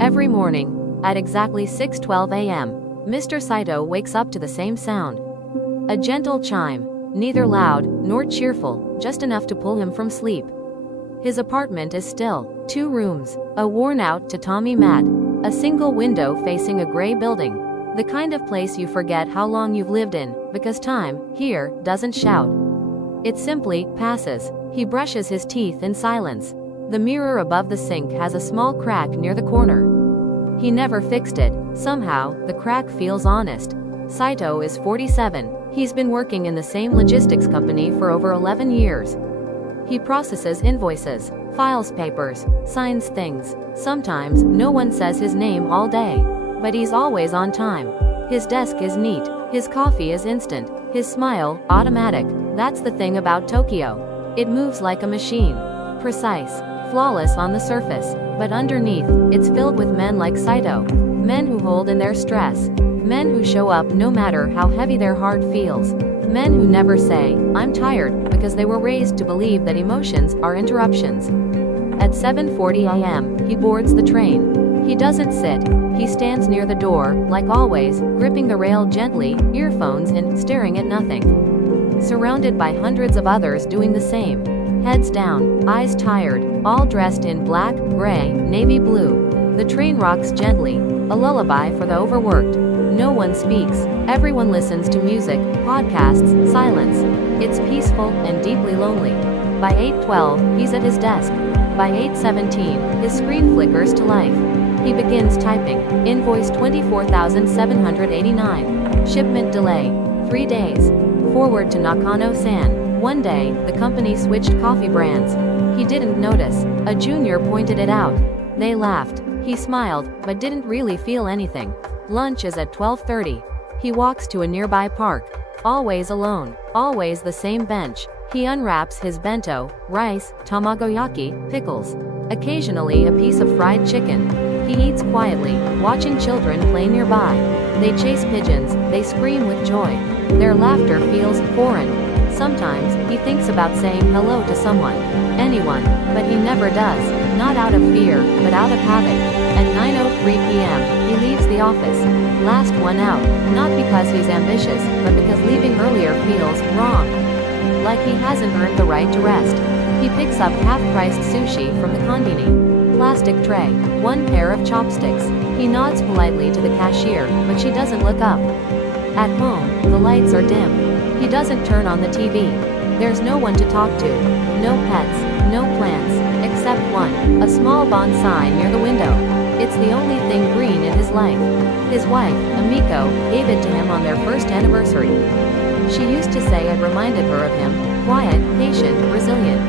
Every morning, at exactly 6:12 a.m., Mr. Saito wakes up to the same sound. A gentle chime, neither loud nor cheerful, just enough to pull him from sleep. His apartment is still, 2 rooms, a worn-out tatami mat, a single window facing a gray building. The kind of place you forget how long you've lived in, because time, here, doesn't shout. It simply passes. He brushes his teeth in silence. The mirror above the sink has a small crack near the corner. He never fixed it. Somehow, the crack feels honest. Saito is 47. He's been working in the same logistics company for over 11 years. He processes invoices, files papers, signs things. Sometimes, no one says his name all day. But he's always on time. His desk is neat. His coffee is instant. His smile, automatic. That's the thing about Tokyo. It moves like a machine. Precise, flawless on the surface. But underneath, it's filled with men like Saito. Men who hold in their stress. Men who show up no matter how heavy their heart feels. Men who never say, "I'm tired," because they were raised to believe that emotions are interruptions. At 7:40 a.m., he boards the train. He doesn't sit. He stands near the door, like always, gripping the rail gently, earphones in, staring at nothing. Surrounded by hundreds of others doing the same. Heads down, eyes tired, all dressed in black, gray, navy blue. The train rocks gently, a lullaby for the overworked. No one speaks. Everyone listens to music, podcasts, silence. It's peaceful and deeply lonely. By 8:12, he's at his desk. By 8:17, his screen flickers to life. He begins typing. Invoice 24,789. Shipment delay. 3 days. Forward to Nakano-san. One day, the company switched coffee brands. He didn't notice. A junior pointed it out. They laughed. He smiled, but didn't really feel anything. Lunch is at 12:30. He walks to a nearby park. Always alone. Always the same bench. He unwraps his bento, rice, tamagoyaki, pickles. Occasionally a piece of fried chicken. He eats quietly, watching children play nearby. They chase pigeons, they scream with joy. Their laughter feels foreign. Sometimes, he thinks about saying hello to someone. Anyone. But he never does. Not out of fear, but out of habit. At 9:03 p.m., he leaves the office. Last one out. Not because he's ambitious, but because leaving earlier feels wrong. Like he hasn't earned the right to rest. He picks up half-priced sushi from the konbini. Plastic tray. 1 pair of chopsticks. He nods politely to the cashier, but she doesn't look up. At home, the lights are dim. He doesn't turn on the TV. There's no one to talk to. No pets. No plants. Except one. A small bonsai near the window. It's the only thing green in his life. His wife, Amiko, gave it to him on their first anniversary. She used to say it reminded her of him. Quiet, patient, resilient.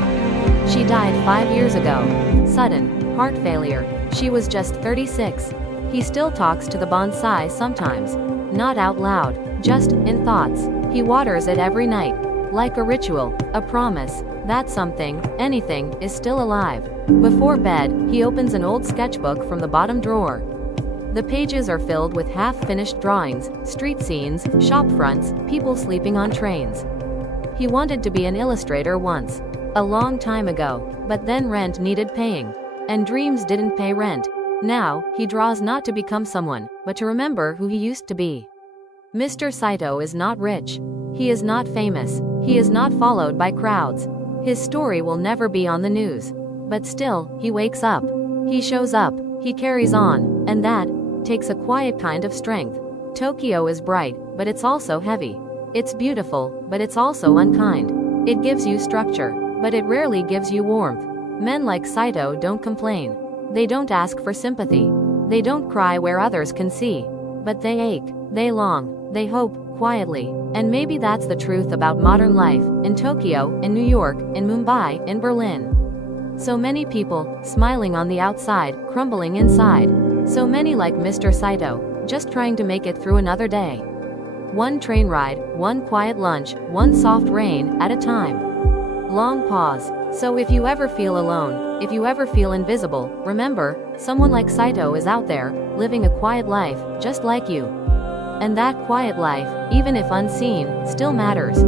She died 5 years ago. Sudden. Heart failure. She was just 36. He still talks to the bonsai sometimes. Not out loud. Just in thoughts. He waters it every night. Like a ritual. A promise. That something, anything, is still alive. Before bed, he opens an old sketchbook from the bottom drawer. The pages are filled with half-finished drawings, street scenes, shop fronts, people sleeping on trains. He wanted to be an illustrator once. A long time ago. But then rent needed paying. And dreams didn't pay rent. Now, he draws not to become someone, but to remember who he used to be. Mr. Saito is not rich. He is not famous. He is not followed by crowds. His story will never be on the news. But still, he wakes up. He shows up. He carries on. And that takes a quiet kind of strength. Tokyo is bright, but it's also heavy. It's beautiful, but it's also unkind. It gives you structure, but it rarely gives you warmth. Men like Saito don't complain. They don't ask for sympathy. They don't cry where others can see. But they ache. They long. They hope, quietly. And maybe that's the truth about modern life, in Tokyo, in New York, in Mumbai, in Berlin. So many people, smiling on the outside, crumbling inside. So many like Mr. Saito, just trying to make it through another day. One train ride, one quiet lunch, one soft rain, at a time. Long pause. So if you ever feel alone, if you ever feel invisible, remember, someone like Saito is out there, living a quiet life, just like you. And that quiet life, even if unseen, still matters.